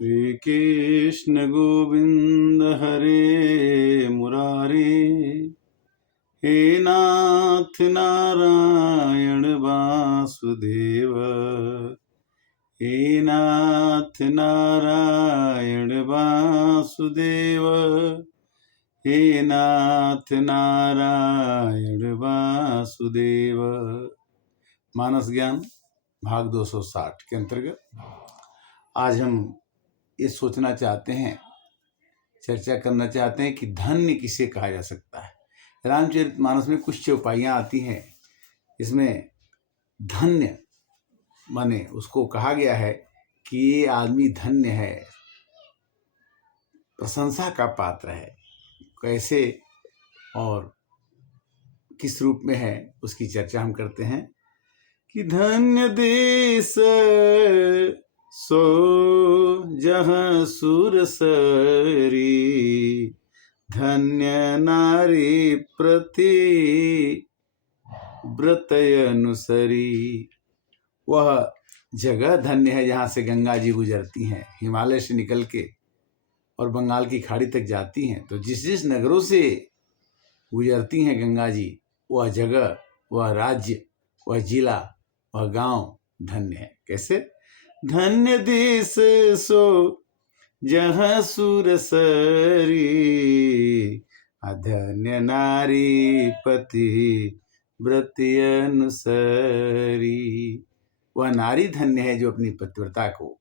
श्री कृष्ण गोविंद हरे मुरारे, हे नाथ नारायण वासुदेव, हे नाथ नारायण वासुदेव, हे नाथ नारायण वासुदेव। मानस ज्ञान भाग 260 के अंतर्गत आज हम ये सोचना चाहते हैं, चर्चा करना चाहते हैं कि धन्य किसे कहा जा सकता है। रामचरितमानस में कुछ चौपाइयाँ आती हैं, इसमें धन्य माने उसको कहा गया है कि ये आदमी धन्य है, प्रशंसा का पात्र है। कैसे और किस रूप में है उसकी चर्चा हम करते हैं कि धन्य देश सो जहाँ सुर सरी, धन्य नारी प्रति व्रत अनुसरी। वह जगह धन्य है जहाँ से गंगा जी गुजरती हैं, हिमालय से निकल के और बंगाल की खाड़ी तक जाती हैं। तो जिस जिस नगरों से गुजरती हैं गंगा जी, वह जगह, वह राज्य, वह जिला, वह गांव धन्य है। कैसे? धन्य देश सो जहाँ सुर सरी, अधन्य नारी पति व्रत अनुसरी। वह नारी धन्य है जो अपनी पतिव्रता को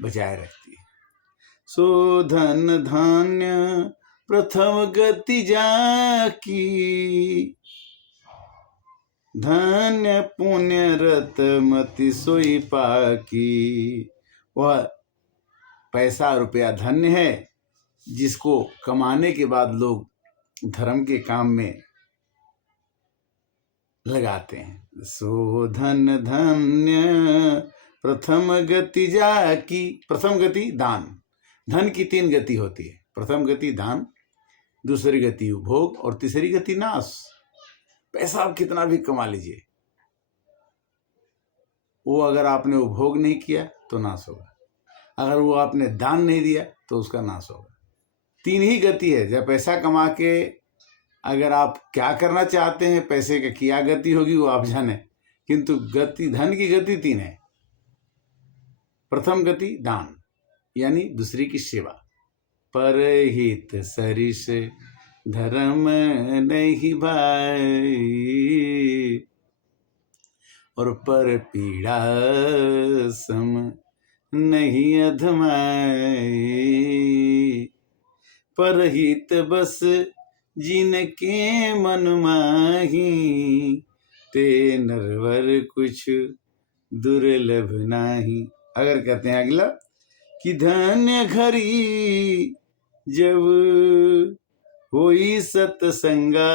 बचाए रखती है। सो धन धान्य प्रथम गति जाकी, धन्य पुण्य रत मति सोई पाकी। वह पैसा रुपया धन्य है जिसको कमाने के बाद लोग धर्म के काम में लगाते हैं। सो धन धन्य प्रथम गति जाकी। प्रथम गति दान। धन की 3 गति होती है। प्रथम गति दान, दूसरी गति उपभोग और तीसरी गति नाश। पैसा आप कितना भी कमा लीजिए, वो अगर आपने उपभोग नहीं किया तो नाश होगा, अगर वो आपने दान नहीं दिया तो उसका नाश होगा। 3 ही गति है। जब पैसा कमा के अगर आप क्या करना चाहते हैं, पैसे का क्या गति होगी वो आप जाने, किंतु गति, धन की गति 3 है। प्रथम गति दान, यानी दूसरी की सेवा। परहित सरिस धर्म नहीं भाई, और पर पीड़ा सम नहीं अधमाई। परहित बस जिनके मन माही, ते नरवर कुछ दुर्लभ नाही। अगर कहते हैं अगला कि धन्य घड़ी जब होई सतसंगा,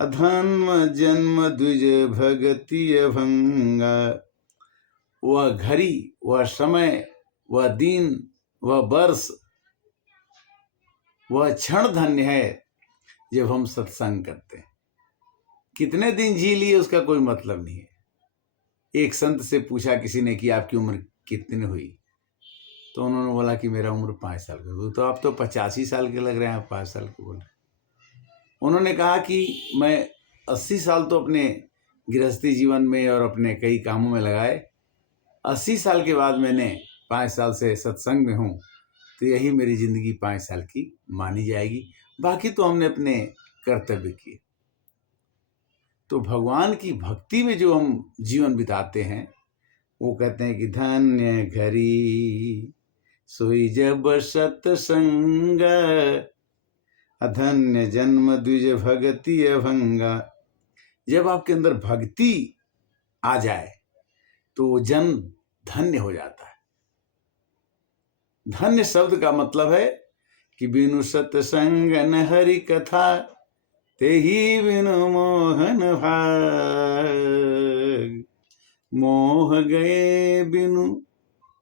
अधर्म जन्म द्विज भगति भंगा। वह घड़ी, वह समय, वह दिन, वह वर्ष, वह क्षण धन्य है जब हम सत्संग करते हैं। कितने दिन जी लिए उसका कोई मतलब नहीं है। एक संत से पूछा किसी ने कि आपकी उम्र कितनी हुई, तो उन्होंने बोला कि मेरा उम्र 5 साल का हुआ। तो आप तो 85 साल के लग रहे हैं, आप 5 साल के बोल रहे। उन्होंने कहा कि मैं 80 साल तो अपने गृहस्थी जीवन में और अपने कई कामों में लगाए, 80 साल के बाद मैंने 5 साल से सत्संग में हूँ, तो यही मेरी जिंदगी 5 साल की मानी जाएगी। बाकी तो हमने अपने कर्तव्य किए। तो भगवान की भक्ति में जो हम जीवन बिताते हैं, वो कहते हैं कि धन्य घड़ी सोई जब सत्संग, अधन्य जन्म द्विज भगति अभंगा। जब आपके अंदर भक्ति आ जाए तो जन्म धन्य हो जाता है। धन्य शब्द का मतलब है कि बिनु सत्संग न हरि कथा, ते ही बिनु मोहन भाग। मोह गए बिनु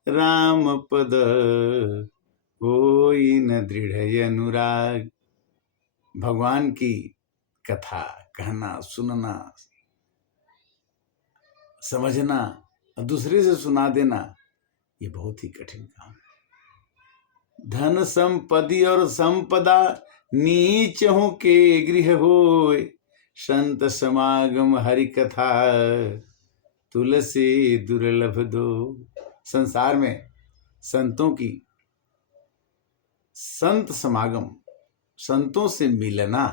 राम पद, होई न दृढ़ अनुराग। भगवान की कथा कहना, सुनना, समझना, और दूसरे से सुना देना ये बहुत ही कठिन काम है। धन संपत्ति और संपदा नीचों के गृह होए, संत समागम हरि कथा तुलसी दुर्लभ दो। संसार में संतों की संत समागम, संतों से मिलना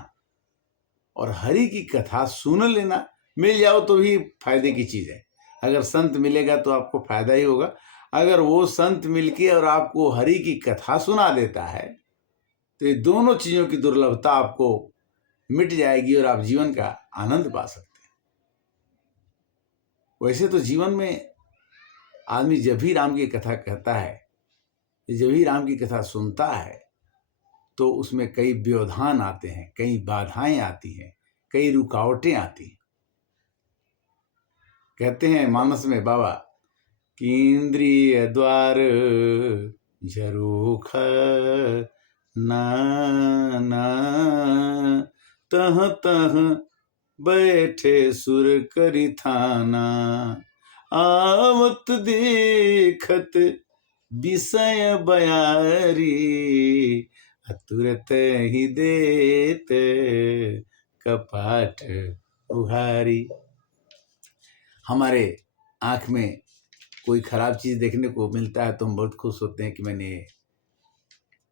और हरि की कथा सुन लेना, मिल जाओ तो भी फायदे की चीज है। अगर संत मिलेगा तो आपको फायदा ही होगा। अगर वो संत मिलके और आपको हरि की कथा सुना देता है तो ये दोनों चीजों की दुर्लभता आपको मिट जाएगी और आप जीवन का आनंद पा सकते हैं। वैसे तो जीवन में आदमी जब भी राम की कथा कहता है, जब भी राम की कथा सुनता है, तो उसमें कई व्यवधान आते हैं, कई बाधाएं आती हैं, कई रुकावटें आती हैं। कहते हैं मानस में बाबा कि इंद्रिय द्वार झरोख ना तह तह बैठे सुर करी थाना, आवत देखत विषय बयारी, तुरत ही देत कपाट उघारी। हमारे आंख में कोई खराब चीज देखने को मिलता है तो हम बहुत खुश होते हैं कि मैंने,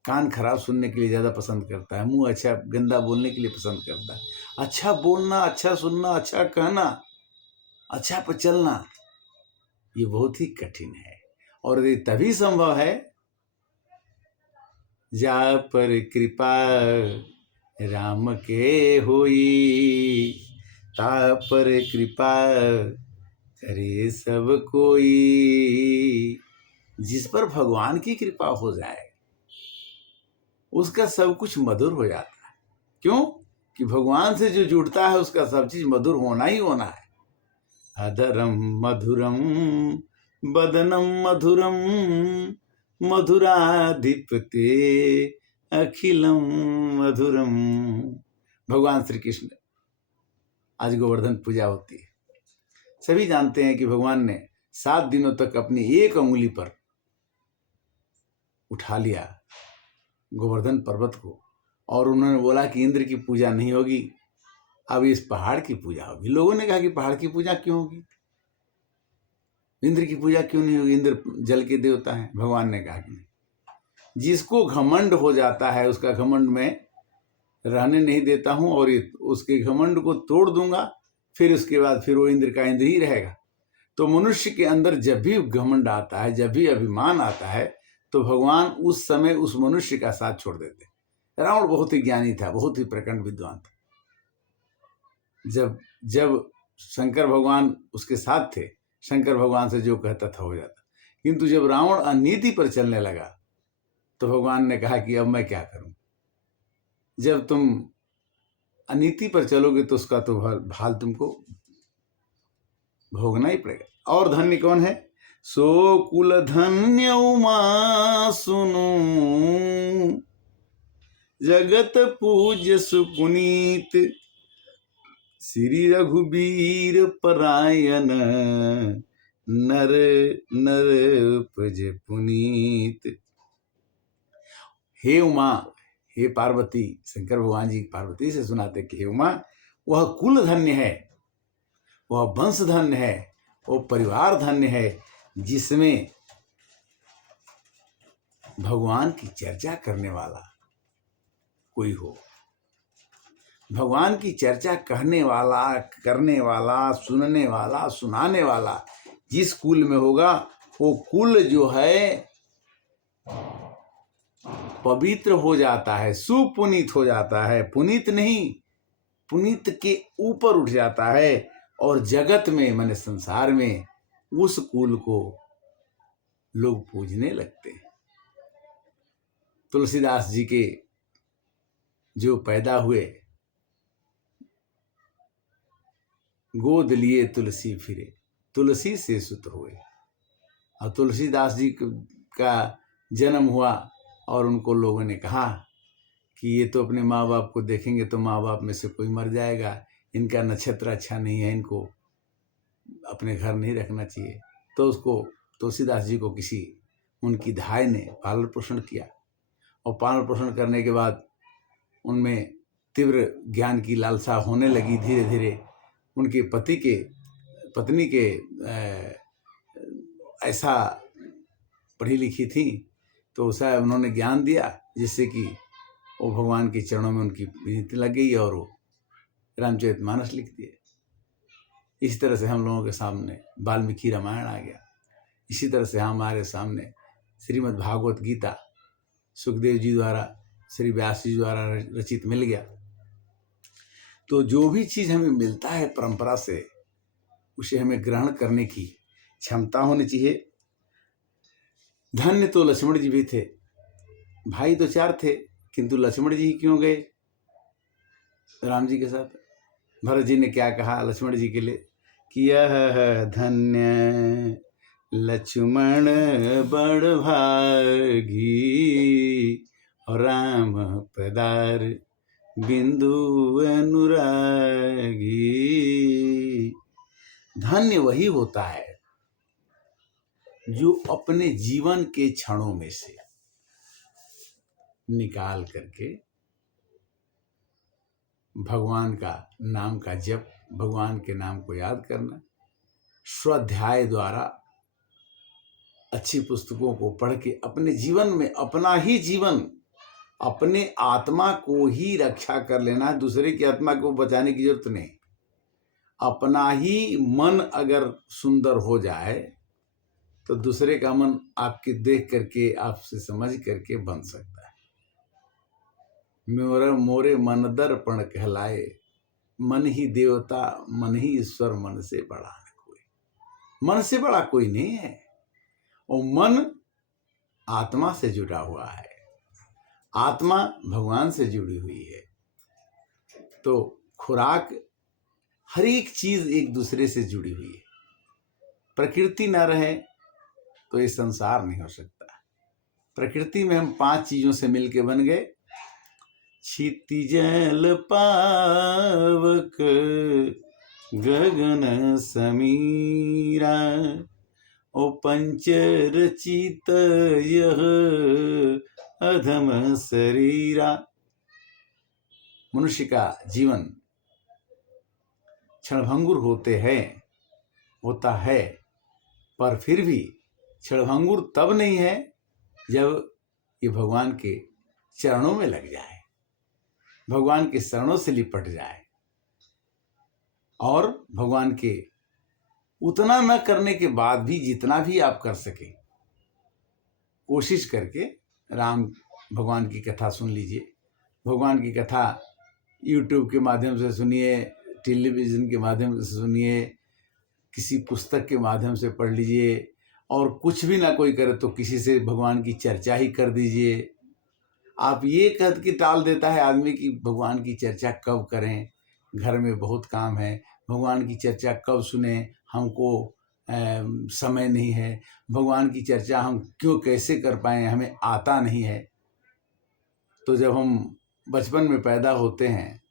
कान खराब सुनने के लिए ज्यादा पसंद करता है, मुंह अच्छा गंदा बोलने के लिए पसंद करता है। अच्छा बोलना, अच्छा सुनना, अच्छा कहना, अच्छा पर चलना, ये बहुत ही कठिन है। और ये तभी संभव है जा पर कृपा राम के होई, ता पर कृपा करे सब कोई। जिस पर भगवान की कृपा हो जाए उसका सब कुछ मधुर हो जाता है। क्यों? कि भगवान से जो जुड़ता है उसका सब चीज मधुर होना ही होना है। अधरम मधुरम बदनम मधुरम मधुराधिपते अखिलम मधुरम। भगवान श्री कृष्ण, आज गोवर्धन पूजा होती है। सभी जानते हैं कि भगवान ने 7 दिनों तक अपनी एक अंगुली पर उठा लिया गोवर्धन पर्वत को, और उन्होंने बोला कि इंद्र की पूजा नहीं होगी, अब इस पहाड़ की पूजा होगी। लोगों ने कहा कि पहाड़ की पूजा क्यों होगी, इंद्र की पूजा क्यों नहीं होगी, इंद्र जल के देवता हैं। भगवान ने कहा कि नहीं, जिसको घमंड हो जाता है उसका घमंड में रहने नहीं देता हूं, और उसके घमंड को तोड़ दूंगा, फिर उसके बाद फिर वो इंद्र का इंद्र ही रहेगा। तो मनुष्य के अंदर जब भी घमंड आता है, जब भी अभिमान आता है, तो भगवान उस समय उस मनुष्य का साथ छोड़ देते। रावण बहुत ही ज्ञानी था, बहुत ही प्रखंड विद्वान था। जब शंकर भगवान उसके साथ थे, शंकर भगवान से जो कहता था हो जाता। किंतु जब रावण अनीति पर चलने लगा तो भगवान ने कहा कि अब मैं क्या करूं, जब तुम अनीति पर चलोगे तो उसका तो भाल तुमको भोगना ही पड़ेगा। और धन्य कौन है? सो कुल धन्य उमा सुनो, जगत पूज्य सुपुनीत, श्री रघुबीर परायण, नर नर उपज पुनीत। हे उमा, हे पार्वती, शंकर भगवान जी पार्वती से सुनाते कि हे उमा, वह कुल धन्य है, वह वंश धन्य है, वो परिवार धन्य है जिसमें भगवान की चर्चा करने वाला कोई हो। भगवान की चर्चा कहने वाला, करने वाला, सुनने वाला, सुनाने वाला जिस कुल में होगा, वो कुल जो है पवित्र हो जाता है, सुपुनीत हो जाता है। पुनीत नहीं, पुनीत के ऊपर उठ जाता है, और जगत में माने संसार में उस कुल को लोग पूजने लगते हैं। तुलसीदास जी के जो पैदा हुए, गोद लिए तुलसी फिरे, तुलसी से सुत हुए। और तुलसीदास जी का जन्म हुआ और उनको लोगों ने कहा कि ये तो अपने माँ बाप को देखेंगे तो माँ बाप में से कोई मर जाएगा, इनका नक्षत्र अच्छा नहीं है, इनको अपने घर नहीं रखना चाहिए। तो उसको तुलसीदास जी को किसी उनकी धाय ने पालन पोषण किया, और पालन पोषण करने के बाद उनमें तीव्र ज्ञान की लालसा होने लगी। धीरे धीरे उनके पत्नी के ऐसा पढ़ी लिखी थी, तो उसे उन्होंने ज्ञान दिया जिससे कि वो भगवान के चरणों में उनकी विनीति लग गई और वो रामचरितमानस लिख दिए। इस तरह से हम लोगों के सामने वाल्मीकि रामायण आ गया। इसी तरह से हमारे सामने श्रीमद् भागवत गीता सुखदेव जी द्वारा, श्री व्यास जी द्वारा रचित मिल गया। तो जो भी चीज़ हमें मिलता है परंपरा से, उसे हमें ग्रहण करने की क्षमता होनी चाहिए। धन्य तो लक्ष्मण जी भी थे। भाई तो 4 थे, किंतु लक्ष्मण जी क्यों गए राम जी के साथ? भरत जी ने क्या कहा लक्ष्मण जी के लिए कि यह धन्य लक्ष्मण बड़ भागी, और राम पदार बिंदु अनुरागी। धन्य वही होता है जो अपने जीवन के क्षणों में से निकाल करके भगवान का नाम का जप, भगवान के नाम को याद करना, स्वाध्याय द्वारा अच्छी पुस्तकों को पढ़ के अपने जीवन में अपना ही जीवन, अपने आत्मा को ही रक्षा कर लेना। दूसरे की आत्मा को बचाने की जरूरत नहीं। अपना ही मन अगर सुंदर हो जाए तो दूसरे का मन आपके देख करके, आपसे समझ करके बन सकता है। मोरे मन दर्पण कहलाए, मन ही देवता मन ही ईश्वर, मन से बड़ा न कोई। मन से बड़ा कोई नहीं है। और मन आत्मा से जुड़ा हुआ है, आत्मा भगवान से जुड़ी हुई है। तो खुराक, हर एक चीज एक दूसरे से जुड़ी हुई है। प्रकृति न रहे तो ये संसार नहीं हो सकता। प्रकृति में हम 5 चीजों से मिलके बन गए। क्षिति जल पावक गगन समीरा, ओ पंचरचित यह अधम शरीरा। मनुष्य का जीवन क्षणभंगुर होता है, पर फिर भी क्षणभंगुर तब नहीं है जब ये भगवान के चरणों में लग जाए, भगवान के शरणों से लिपट जाए, और भगवान के उतना न करने के बाद भी जितना भी आप कर सके, कोशिश करके राम भगवान की कथा सुन लीजिए। भगवान की कथा YouTube के माध्यम से सुनिए, टेलीविज़न के माध्यम से सुनिए, किसी पुस्तक के माध्यम से पढ़ लीजिए, और कुछ भी ना कोई करे तो किसी से भगवान की चर्चा ही कर दीजिए। आप ये कह के टाल देता है आदमी कि भगवान की चर्चा कब करें, घर में बहुत काम है, भगवान की चर्चा कब सुने, हमको समय नहीं है, भगवान की चर्चा हम क्यों कैसे कर पाएँ, हमें आता नहीं है। तो जब हम बचपन में पैदा होते हैं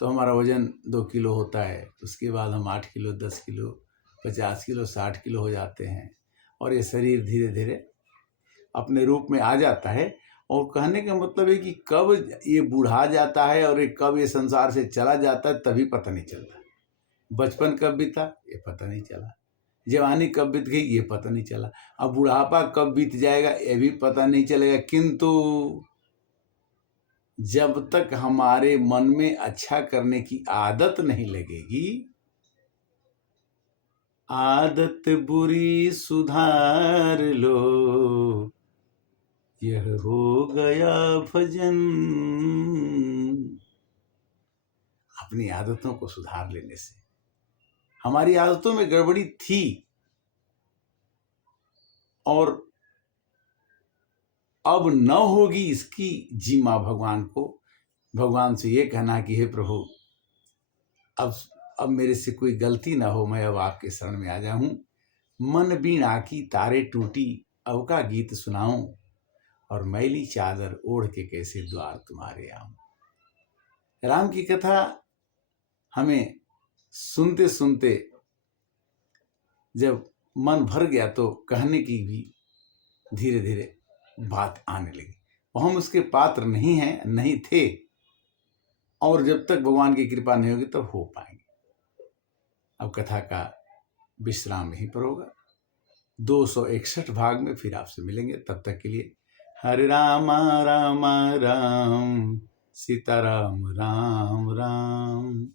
तो हमारा वजन 2 किलो होता है, उसके बाद हम 8 किलो, 10 किलो, 50 किलो, 60 किलो हो जाते हैं, और ये शरीर धीरे धीरे अपने रूप में आ जाता है। और कहने का मतलब है कि कब ये बूढ़ा जाता है और ये कब ये संसार से चला जाता है तभी पता नहीं चलता। बचपन कब बीता ये पता नहीं चला, जवानी कब बीत गई ये पता नहीं चला, अब बुढ़ापा कब बीत जाएगा ये भी पता नहीं चलेगा। किंतु जब तक हमारे मन में अच्छा करने की आदत नहीं लगेगी, आदत बुरी सुधार लो, यह हो गया भजन। अपनी आदतों को सुधार लेने से, हमारी आदतों में गड़बड़ी थी और अब न होगी, इसकी जिम्मा भगवान से ये कहना कि हे प्रभु, अब मेरे से कोई गलती ना हो, मैं अब आपके शरण में आ जाऊं। मन बीणा की तारे टूटी, अब का गीत सुनाऊं, और मैली चादर ओढ़ के कैसे द्वार तुम्हारे आऊं। राम की कथा हमें सुनते सुनते जब मन भर गया तो कहने की भी धीरे धीरे बात आने लगी। और हम उसके पात्र नहीं हैं, नहीं थे, और जब तक भगवान की कृपा नहीं होगी तब हो पाएंगे। अब कथा का विश्राम यहीं पर होगा। 261 भाग में फिर आपसे मिलेंगे। तब तक के लिए हरे राम राम राम सीताराम राम राम।